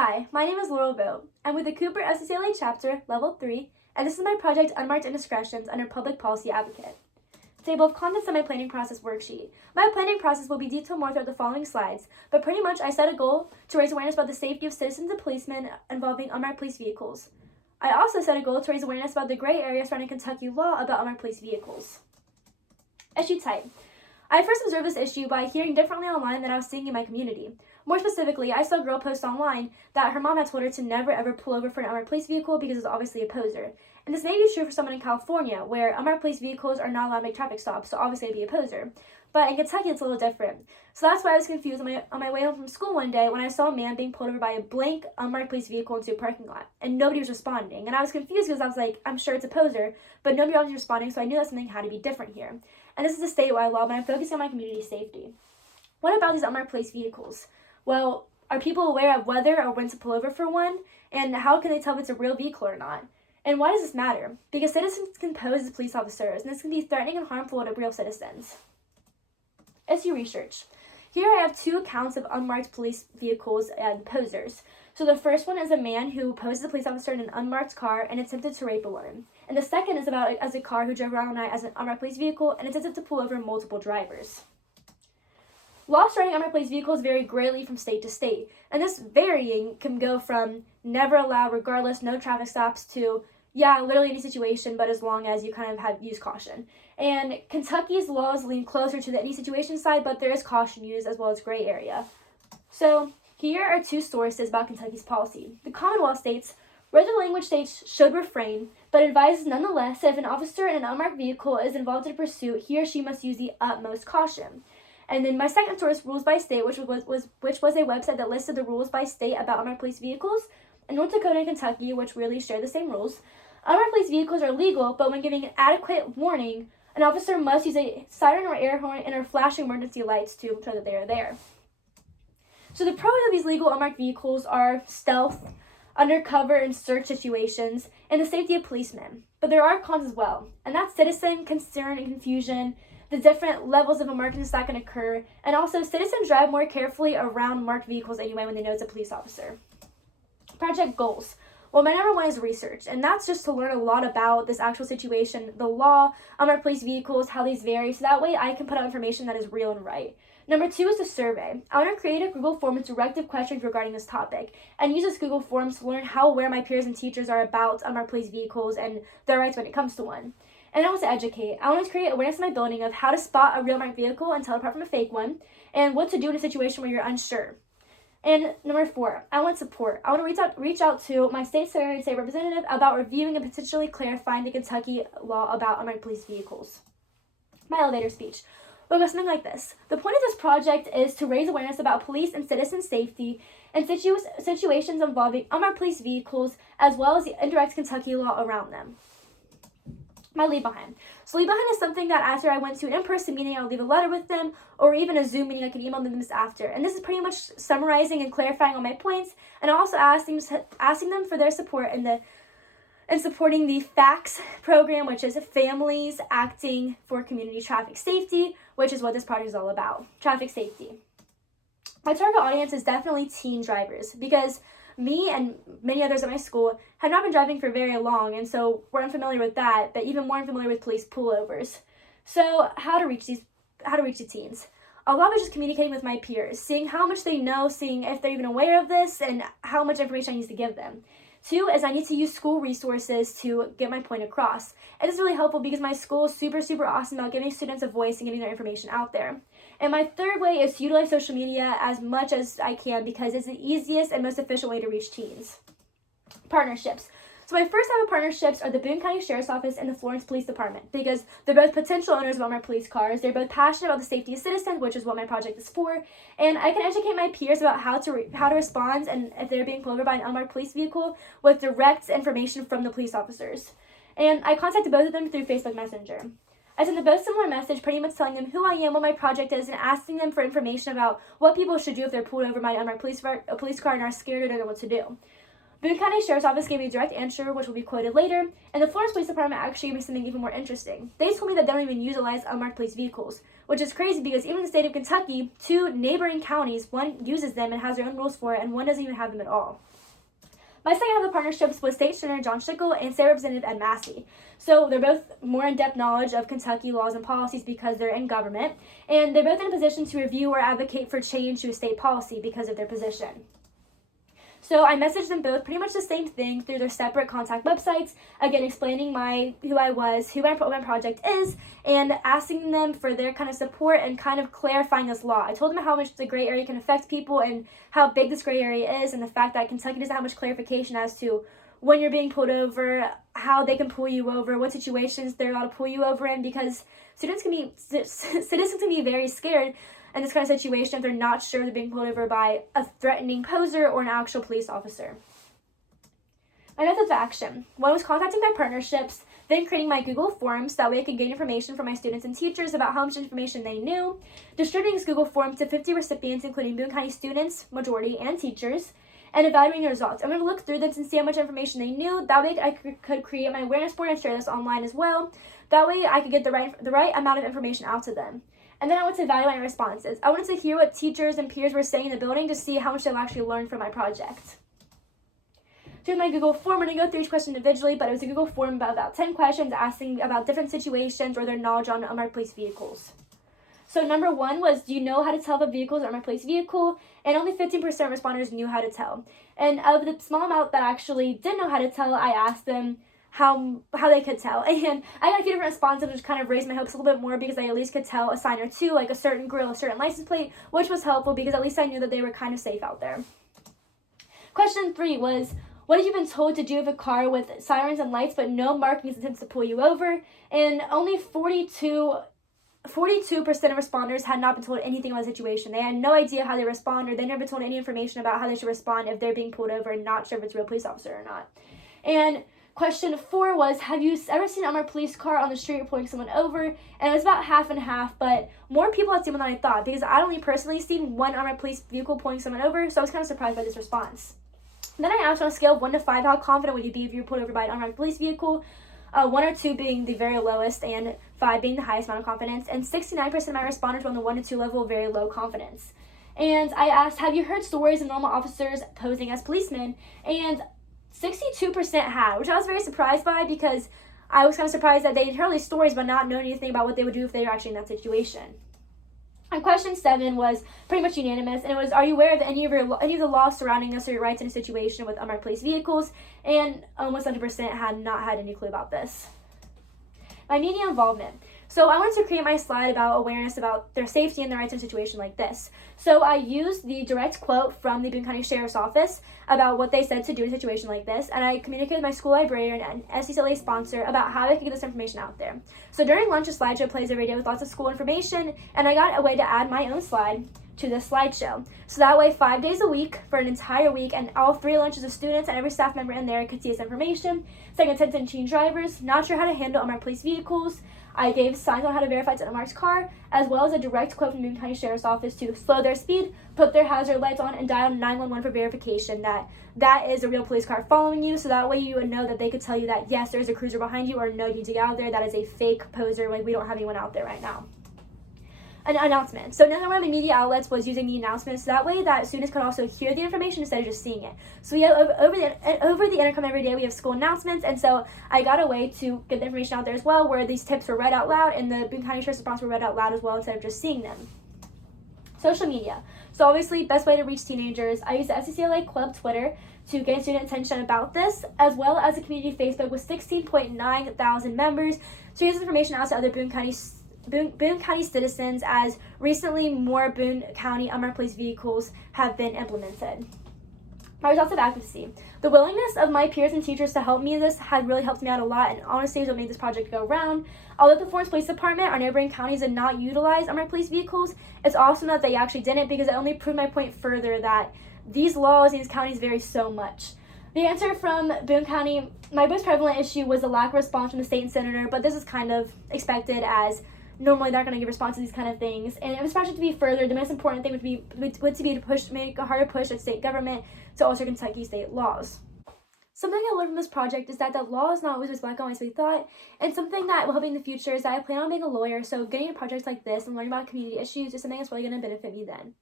Hi, my name is Laurel Vogt. I'm with the Cooper SCCLA Chapter, Level 3, and this is my project Unmarked Indiscretions under Public Policy Advocate. Table of contents on my planning process worksheet. My planning process will be detailed more throughout the following slides, but pretty much I set a goal to raise awareness about the safety of citizens and policemen involving unmarked police vehicles. I also set a goal to raise awareness about the gray area surrounding Kentucky law about unmarked police vehicles. Issue type. I first observed this issue by hearing differently online than I was seeing in my community. More specifically, I saw a girl post online that her mom had told her to never ever pull over for an unmarked police vehicle because it's obviously a poser. And this may be true for someone in California, where unmarked police vehicles are not allowed to make traffic stops, so obviously it'd be a poser. But in Kentucky, it's a little different. So that's why I was confused on my way home from school one day when I saw a man being pulled over by a blank unmarked police vehicle into a parking lot, and nobody was responding. And I was confused because I was like, I'm sure it's a poser, but nobody else was responding, so I knew that something had to be different here. And this is a statewide law, but I'm focusing on my community safety. What about these unmarked police vehicles? Well, are people aware of whether or when to pull over for one? And how can they tell if it's a real vehicle or not? And why does this matter? Because citizens can pose as police officers, and this can be threatening and harmful to real citizens. SU research. Here I have two accounts of unmarked police vehicles and posers. So the first one is a man who posed as a police officer in an unmarked car and attempted to rape a woman. And the second is about as a car who drove around at night as an unmarked police vehicle and attempted to pull over multiple drivers. Laws surrounding unmarked police vehicles vary greatly from state to state, and this varying can go from never allowed regardless, no traffic stops, to literally any situation, but as long as you kind of have used caution. And Kentucky's laws lean closer to the any situation side, but there is caution used as well as gray area. So here are two sources about Kentucky's policy. The Commonwealth states, regular language states should refrain, but advises nonetheless that if an officer in an unmarked vehicle is involved in a pursuit, he or she must use the utmost caution. And then my second source, Rules by State, which was a website that listed the rules by state about unmarked police vehicles. In North Dakota and Kentucky, which really share the same rules, unmarked police vehicles are legal, but when giving an adequate warning, an officer must use a siren or air horn and or flashing emergency lights to show that they are there. So the pros of these legal unmarked vehicles are stealth, undercover and search situations, and the safety of policemen. But there are cons as well, and that's citizen concern and confusion, the different levels of unmarkedness that can occur, and also citizens drive more carefully around marked vehicles anyway when they know it's a police officer. Project goals. Well, my number one is research, and that's just to learn a lot about this actual situation, the law, unmarked police vehicles, how these vary, so that way I can put out information that is real and right. Number two is a survey. I want to create a Google form with directive questions regarding this topic, and use this Google Forms to learn how aware my peers and teachers are about unmarked police vehicles and their rights when it comes to one. And I want to educate. I want to create awareness in my building of how to spot a real marked vehicle and tell apart from a fake one, and what to do in a situation where you're unsure. And number four, I want support. I want to reach out to my state secretary and state representative about reviewing and potentially clarifying the Kentucky law about unmarked police vehicles. My elevator speech will go something like this. The point of this project is to raise awareness about police and citizen safety and situations involving unmarked police vehicles, as well as the indirect Kentucky law around them. My leave behind. So leave behind is something that after I went to an in-person meeting, I'll leave a letter with them, or even a Zoom meeting, I could email them this after. And this is pretty much summarizing and clarifying all my points, and also asking them for their support in supporting the FACTS program, which is Families Acting for Community Traffic Safety, which is what this project is all about, traffic safety. My target audience is definitely teen drivers, because me and many others at my school had not been driving for very long, and so we're unfamiliar with that, but even more unfamiliar with police pullovers. So how to reach the teens? A lot of it is just communicating with my peers, seeing how much they know, seeing if they're even aware of this, and how much information I need to give them. Two is I need to use school resources to get my point across. And this is really helpful because my school is super, super awesome about giving students a voice and getting their information out there. And my third way is to utilize social media as much as I can because it's the easiest and most efficient way to reach teens. Partnerships. So my first type of partnerships are the Boone County Sheriff's Office and the Florence Police Department because they're both potential owners of unmarked police cars. They're both passionate about the safety of citizens, which is what my project is for. And I can educate my peers about how to respond and if they're being pulled over by an unmarked police vehicle with direct information from the police officers. And I contacted both of them through Facebook Messenger. I sent them both similar message, pretty much telling them who I am, what my project is, and asking them for information about what people should do if they're pulled over by an unmarked police car and are scared or don't know what to do. Boone County Sheriff's Office gave me a direct answer, which will be quoted later, and the Florence Police Department actually gave me something even more interesting. They told me that they don't even utilize unmarked police vehicles, which is crazy because even in the state of Kentucky, 2 neighboring counties, one uses them and has their own rules for it, and one doesn't even have them at all. My second half of the partnerships was State Senator John Schickel and State Representative Ed Massey. So they're both more in-depth knowledge of Kentucky laws and policies because they're in government, and they're both in a position to review or advocate for change to a state policy because of their position. So I messaged them both pretty much the same thing through their separate contact websites, again explaining who I was, who my project is, and asking them for their kind of support and kind of clarifying this law. I told them how much the gray area can affect people and how big this gray area is, and the fact that Kentucky doesn't have much clarification as to when you're being pulled over, how they can pull you over, what situations they're allowed to pull you over in, because citizens can be very scared in this kind of situation if they're not sure they're being pulled over by a threatening poser or an actual police officer. My methods of action. One was contacting my partnerships, then creating my Google Forms, that way I could gain information from my students and teachers about how much information they knew, distributing this Google Form to 50 recipients, including Boone County students, majority, and teachers, and evaluating the results. I'm going to look through this and see how much information they knew. That way I could create my awareness board and share this online as well. That way I could get the right amount of information out to them. And then I wanted to evaluate my responses. I wanted to hear what teachers and peers were saying in the building to see how much they'll actually learn from my project. Here's my Google form. We're going to go through each question individually, but it was a Google form about 10 questions asking about different situations or their knowledge on unmarked police vehicles. So number 1 was, do you know how to tell if a vehicle is an unmarked police vehicle? And only 15% of responders knew how to tell. And of the small amount that actually did know how to tell, I asked them how they could tell. And I got a few different responses, which kind of raised my hopes a little bit more because I at least could tell a sign or two, like a certain grill, a certain license plate, which was helpful because at least I knew that they were kind of safe out there. Question 3 was, what have you been told to do with a car with sirens and lights but no markings attempts to pull you over? And only 42% of responders had not been told anything about the situation. They had no idea how they respond, or they never been told any information about how they should respond if they're being pulled over and not sure if it's a real police officer or not. And question 4 was, have you ever seen an unmarked police car on the street pulling someone over? And it was about half and half, but more people had seen one than I thought because I'd only personally seen one unmarked police vehicle pulling someone over, so I was kind of surprised by this response. Then I asked on a scale of 1 to 5, how confident would you be if you were pulled over by an unmarked police vehicle? 1 or 2 being the very lowest and 5 being the highest amount of confidence, and 69% of my responders were on the 1 to 2 level, very low confidence. And I asked, have you heard stories of normal officers posing as policemen? And 62% had, which I was very surprised by because I was kind of surprised that they'd heard all these stories but not known anything about what they would do if they were actually in that situation. And question 7 was pretty much unanimous, and it was, are you aware of any of the laws surrounding us or your rights in a situation with unmarked police vehicles? And almost 100% had not had any clue about this. My media involvement. So I wanted to create my slide about awareness about their safety and their rights in a situation like this. So I used the direct quote from the Boone County Sheriff's Office about what they said to do in a situation like this, and I communicated with my school librarian and SCCLA sponsor about how I could get this information out there. So during lunch, a slideshow plays every day with lots of school information, and I got a way to add my own slide to this slideshow. So that way, 5 days a week for an entire week, and all 3 lunches of students and every staff member in there could see this information. Second, attention teen drivers, not sure how to handle unmarked police vehicles. I gave signs on how to verify it's an unmarked car, as well as a direct quote from the Boone County Sheriff's Office to slow their speed, put their hazard lights on, and dial 911 for verification that is a real police car following you, so that way you would know that they could tell you that, yes, there's a cruiser behind you, or no, you need to get out there, that is a fake poser, like we don't have anyone out there right now. An announcement. So another one of the media outlets was using the announcements, so that way that students could also hear the information instead of just seeing it. So we have over the intercom every day we have school announcements, and so I got a way to get the information out there as well, where these tips were read out loud and the Boone County Sheriff's response were read out loud as well instead of just seeing them. Social media. So obviously, best way to reach teenagers. I use the SCCLA Club Twitter to gain student attention about this, as well as a community Facebook with 16.9 thousand members. So here's information out to other Boone County citizens, as recently more Boone County unmarked police vehicles have been implemented. My results of advocacy. The willingness of my peers and teachers to help me in this had really helped me out a lot, and honestly is what made this project go around. Although the Florence Police Department, our neighboring counties, did not utilize unmarked police vehicles, it's awesome that they actually didn't, because it only proved my point further that these laws in these counties vary so much. The answer from Boone County, my most prevalent issue was the lack of response from the state and senator, but this is kind of expected, as normally they're not going to give response to these kind of things. And if this project to be further, the most important thing would be to make a harder push at state government to alter Kentucky state laws. Something I learned from this project is that the law is not always as black and white as we thought, and something that will help me in the future is that I plan on being a lawyer, so getting into projects like this and learning about community issues is something that's really going to benefit me then.